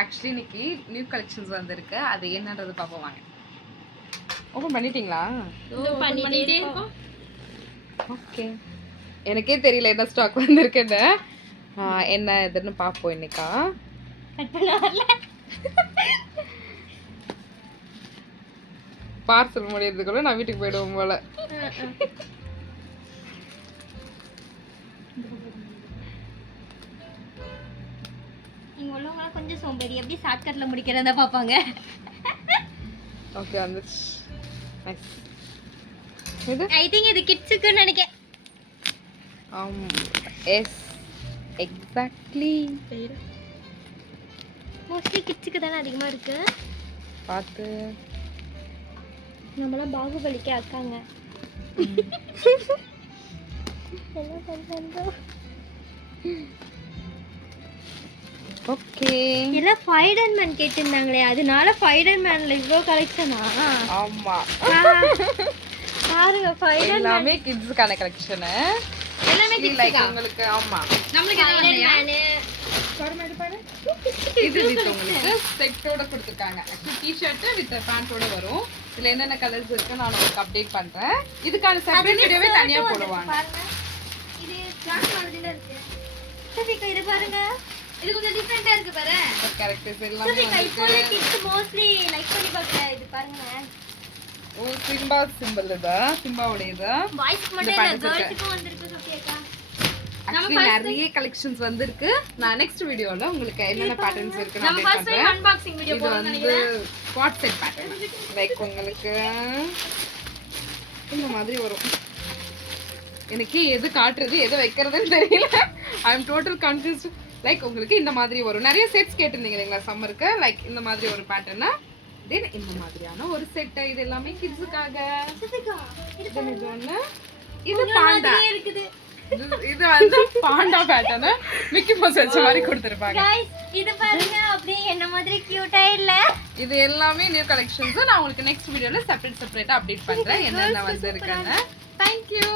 Actually இன்னைக்கு new collections வந்திருக்கு. அது என்னன்றது பார்ப்போம் வாங்க. ஓப்பன் பண்ணிட்டீங்களா? பண்ணிட்டே இருக்கோம். ஓகே. எனக்கே தெரியல என்ன ஸ்டாக் வந்திருக்குன்னு. என்ன எதுன்னு பார்ப்போம் இன்னைக்கா. கட் பண்ண வரல. பார்சல் முடியறதுக்குள்ள நான் வீட்டுக்கு போயிடுவோம் போல. நீங்க உள்ளவங்க கொஞ்சம் சோம்பேறி, எப்படி ஷார்ட்கட்ல முடிக்கிறதா பாப்பாங்க. ஓகே வந்துச்சு. நைஸ். இது ஐ திங்க் இது கிட்ஸுக்கு நினைக்கிறேன். Yes exactly. மோஸ்ட்லி கிட்ஸுக்கு தானே அதிகமா இருக்கு. பார்த்து நம்மளாம் பாகுபலிக்கு அக்காங்க. என்ன பண்றோம்? ஓகே. எல்லாம் ஃபைடர் மேன் கேட்டிருந்தாங்களே, அதனால ஃபைடர் மேன்ல இவ்வளோ கலெக்ஷனா? ஆமா. பாருங்க ஃபைடர் எல்லாமே கிட்ஸ்க்கான கலெக்ஷன். எல்லாமே லைக் உங்களுக்கு ஆமா. நமக்கு என்ன பண்ணலையா? இது வித் உங்களுக்கு செட்டோட கொடுத்துருக்காங்க. ஆக்சுவலி டி-ஷர்ட் வித் பேண்டோட வரும். இதுல என்னென்ன கலர்ஸ் இருக்கு நான் உங்களுக்கு அப்டேட் பண்றேன். இதுக்கான செப்பரேட் வீடியோவே தனியா போடுவாங்க. பாருங்க, இது கிளாஸ் மாதிரில இருக்கு. சபிகா இது பாருங்க, இது கொஞ்சம் டிஃபரெண்டா இருக்கு பாரு. கேரக்டர்ஸ் எல்லாமே சபிகா இப்போ கிட்ஸ் மோஸ்ட்லி லைக் பண்ணி பார்க்கற இது பாருங்க. ஓ சிம்பா சிம்பிள் இதா, சிம்பாவோட இது. பாய்ஸ்க்கு மட்டும் இல்ல, கேர்ள்ஸ்க்கும் வந்திருக்கு சபிகா. ஆக்சுவலி நிறைய கலெக்ஷன்ஸ் வந்திருக்கு. நான் நெக்ஸ்ட் வீடியோல உங்களுக்கு என்னென்ன பேட்டர்ன்ஸ் இருக்குன்னு நம்ம அப்டேட் ஃபர்ஸ்ட் டைம் பண்றேன். அன்பாக்சிங் வீடியோ இது போடுறோம்னு வந்து நினைக்கிறேன். Spot set pattern. லைக் உங்களுக்கு இந்த மாதிரி வரும். எனக்கு எது காட்டுறது எது வைக்கிறதுன்னு தெரியல. ஐ அம் டோட்டல் கன்ஃபியூஸ்ட். லைக் உங்களுக்கு இந்த மாதிரி வரும். நிறைய செட்ஸ் கேட்டிருந்தீங்க இல்லைங்களா சம்மருக்கு. லைக் இந்த மாதிரி ஒரு பேட்டர்னா தென் இந்த மாதிரியான ஒரு செட். இது எல்லாமே கிட்ஸுக்காக. சபிகா இது ஒண்ணு. இது பாண்டா இருக்குது. இது வந்து பாண்டா பேட்டர்ன் மிக்கி மவுஸ் வச்ச மாதிரி கொடுத்திருப்பாங்க. गाइस இது பாருங்க, அப்படியே என்ன மாதிரி கியூட்டா இல்ல? இது எல்லாமே நியூ கலெக்ஷன்ஸ். நான் உங்களுக்கு நெக்ஸ்ட் வீடியோல செப்பரேட்டா அப்டேட் பண்றேன் என்னென்ன வந்திருக்குன்னு. Thank you.